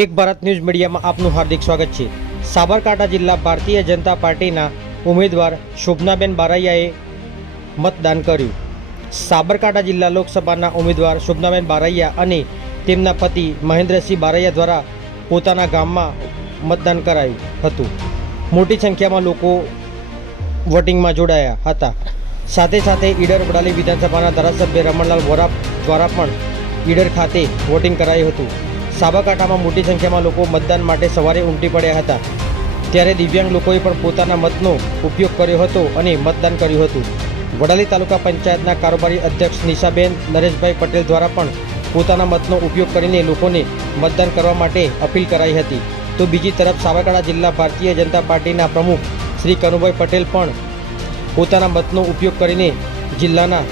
એક ભારત ન્યૂઝ મીડિયામાં આપનું હાર્દિક સ્વાગત છે। સાબરકાંઠા જિલ્લા ભારતીય જનતા પાર્ટીના ઉમેદવાર શોભનાબેન બારૈયાએ મતદાન કર્યું। સાબરકાંઠા જિલ્લા લોકસભાના ઉમેદવાર શોભનાબેન બારૈયા અને તેમના પતિ મહેન્દ્રસિંહ બારૈયા દ્વારા પોતાના ગામમાં મતદાન કરાયું હતું। મોટી સંખ્યામાં લોકો વોટિંગમાં જોડાયા હતા। સાથે સાથે ઈડર વડાલી વિધાનસભાના ધારાસભ્ય રમણલાલ વોરા દ્વારા પણ ઈડર ખાતે વોટિંગ કરાયું હતું। સાબરકાંઠામાં મોટી સંખ્યામાં લોકો મતદાન માટે સવારે ઉમટી પડ્યા હતા। ત્યારે દિવ્યાંગ લોકોએ પણ પોતાના મતનો ઉપયોગ કર્યો હતો અને મતદાન કર્યું હતું। વડાલી તાલુકા પંચાયતના કારોબારી અધ્યક્ષ નિશાબેન નરેશભાઈ પટેલ દ્વારા પણ પોતાના મતનો ઉપયોગ કરીને લોકોને મતદાન કરવા માટે અપીલ કરાઈ હતી। તો બીજી તરફ સાબરકાંઠા જિલ્લા ભારતીય જનતા પાર્ટીના પ્રમુખ શ્રી કનુભાઈ પટેલ પણ પોતાના મતનો ઉપયોગ કરીને જિલ્લાના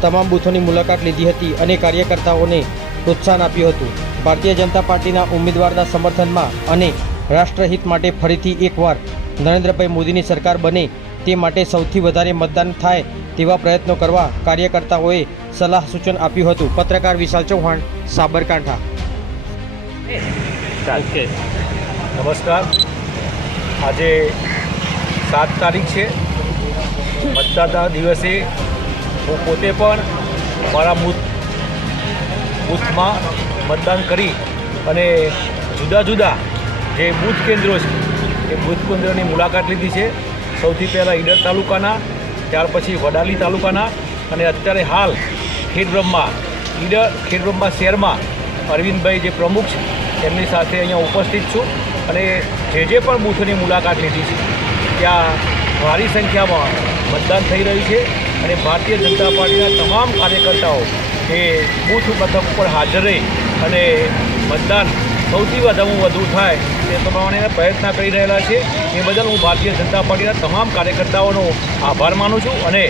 તમામ બૂથોની મુલાકાત લીધી હતી અને કાર્યકર્તાઓને પ્રોત્સાહન આપ્યું હતું। ભારતીય જનતા પાર્ટીના ઉમેદવારના સમર્થનમાં અને રાષ્ટ્રહિત માટે ફરીથી એકવાર નરેન્દ્રભાઈ મોદીની સરકાર બને તે માટે સૌથી વધારે મતદાન થાય તેવા પ્રયત્નો કરવા કાર્યકર્તાઓએ સલાહ સૂચન આપ્યું હતું। પત્રકાર વિશાલ ચૌહાણ, સાબરકાંઠા। નમસ્કાર। આજે 7 તારીખ છે। મતદાતા દિવસે હું પોતે પણ મારા બૂથમાં મતદાન કરી અને જુદા જુદા જે બૂથ કેન્દ્રો છે એ બૂથ કેન્દ્રોની મુલાકાત લીધી છે। સૌથી પહેલાં ઈડર તાલુકાના, ત્યાર પછી વડાલી તાલુકાના અને અત્યારે હાલ ખેડબ્રહ્મા શહેરમાં અરવિંદભાઈ જે પ્રમુખ છે એમની સાથે અહીંયા ઉપસ્થિત છું અને જે પણ બૂથોની મુલાકાત લીધી છે ત્યાં ભારી સંખ્યામાં મતદાન થઈ રહ્યું છે અને ભારતીય જનતા પાર્ટીના તમામ કાર્યકર્તાઓ એ બૂથ મથક ઉપર હાજર રહી અને મતદાન સૌથી વધુ થાય તે પ્રમાણે પ્રયત્ન કરી રહેલા છે। એ બદલ હું ભારતીય જનતા પાર્ટીના તમામ કાર્યકર્તાઓનો આભાર માનું છું અને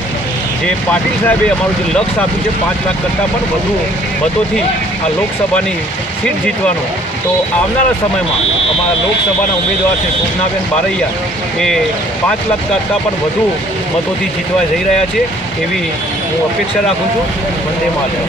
જે પાટીલ સાહેબે અમારું જે લક્ષ્ય આપ્યું છે 5 લાખ કરતાં પણ વધુ મતોથી આ લોકસભાની સીટ જીતવાનું, તો આવનારા સમયમાં અમારા લોકસભાના ઉમેદવાર છે શોભનાબેન બારૈયા એ 5 લાખ કરતાં પણ વધુ મતોથી જીતવા જઈ રહ્યા છે એવી હું અપેક્ષા રાખું છું। વંદે માતરમ।